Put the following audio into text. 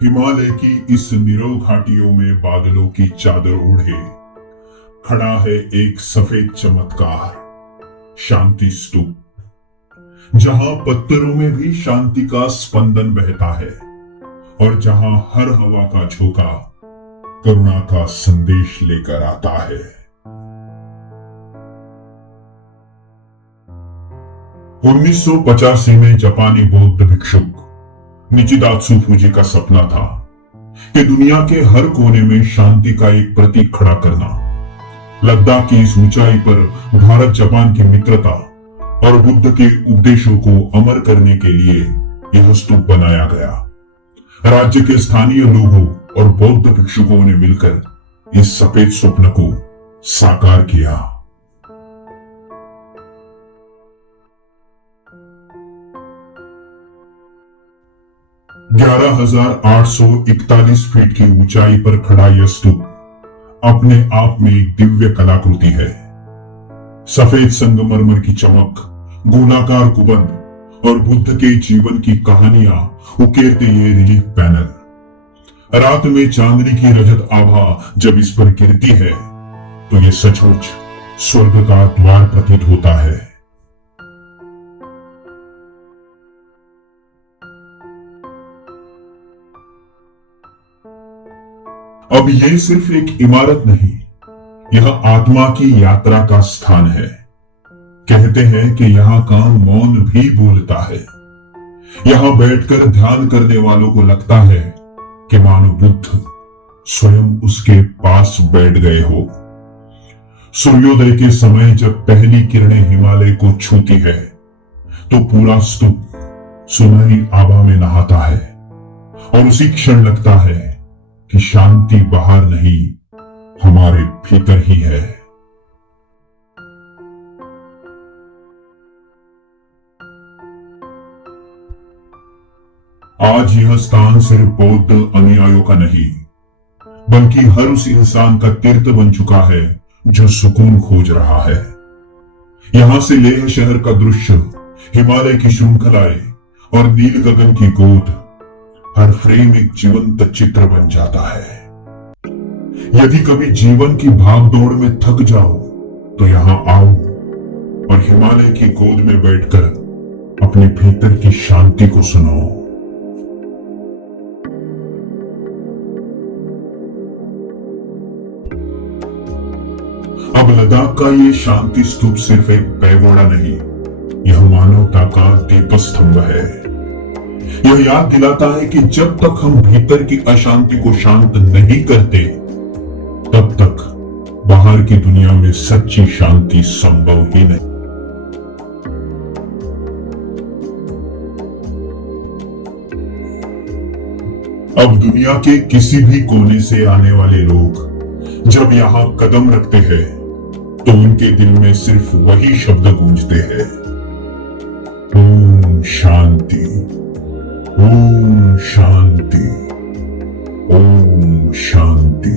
हिमालय की इस नीरव घाटियों में बादलों की चादर ओढ़े खड़ा है एक सफेद चमत्कार, शांति स्तूप। जहां पत्थरों में भी शांति का स्पंदन बहता है और जहां हर हवा का झोंका करुणा का संदेश लेकर आता है। उन्नीस सौ 85 में जापानी बौद्ध भिक्षुक निचिदात्सु फूजी का सपना था कि दुनिया के हर कोने में शांति का एक प्रतीक खड़ा करना। लद्दाख की इस ऊंचाई पर भारत जापान की मित्रता और बुद्ध के उपदेशों को अमर करने के लिए यह स्तूप बनाया गया। राज्य के स्थानीय लोगों और बौद्ध भिक्षुकों ने मिलकर इस सफेद स्वप्न को साकार किया। ग्यारह 11,841 फीट की ऊंचाई पर खड़ा यह स्तूप अपने आप में एक दिव्य कलाकृति है। सफेद संगमरमर की चमक, गोलाकार गुंबद और बुद्ध के जीवन की कहानियां उकेरते ये रिलीफ पैनल। रात में चांदनी की रजत आभा जब इस पर गिरती है तो ये सचमुच स्वर्ग का द्वार प्रतीत होता है। अब यह सिर्फ एक इमारत नहीं, यह आत्मा की यात्रा का स्थान है। कहते हैं कि यहाँ का मौन भी बोलता है। यहाँ बैठकर ध्यान करने वालों को लगता है कि मानो बुद्ध स्वयं उसके पास बैठ गए हो। सूर्योदय के समय जब पहली किरणें हिमालय को छूती है तो पूरा स्तूप सुनहरी आभा में नहाता है और उसी क्षण लगता है कि शांति बाहर नहीं, हमारे भीतर ही है। आज यह स्थान सिर्फ बौद्ध अनुयायियों का नहीं, बल्कि हर उस इंसान का तीर्थ बन चुका है जो सुकून खोज रहा है। यहां से लेह शहर का दृश्य, हिमालय की श्रृंखलाएं और नील गगन की गोद, हर फ्रेम एक जीवंत चित्र बन जाता है। यदि कभी जीवन की भागदौड़ में थक जाओ तो यहां आओ और हिमालय की गोद में बैठकर अपने भीतर की शांति को सुनो। अब लद्दाख का ये शांति स्तूप सिर्फ एक पैगोडा नहीं, यह मानवता का दीपस्तंभ है। यह याद दिलाता है कि जब तक हम भीतर की अशांति को शांत नहीं करते, तब तक बाहर की दुनिया में सच्ची शांति संभव ही नहीं। अब दुनिया के किसी भी कोने से आने वाले लोग जब यहां कदम रखते हैं तो उनके दिल में सिर्फ वही शब्द गूंजते हैं, ओम शांति, ओम शांति, ओम शांति।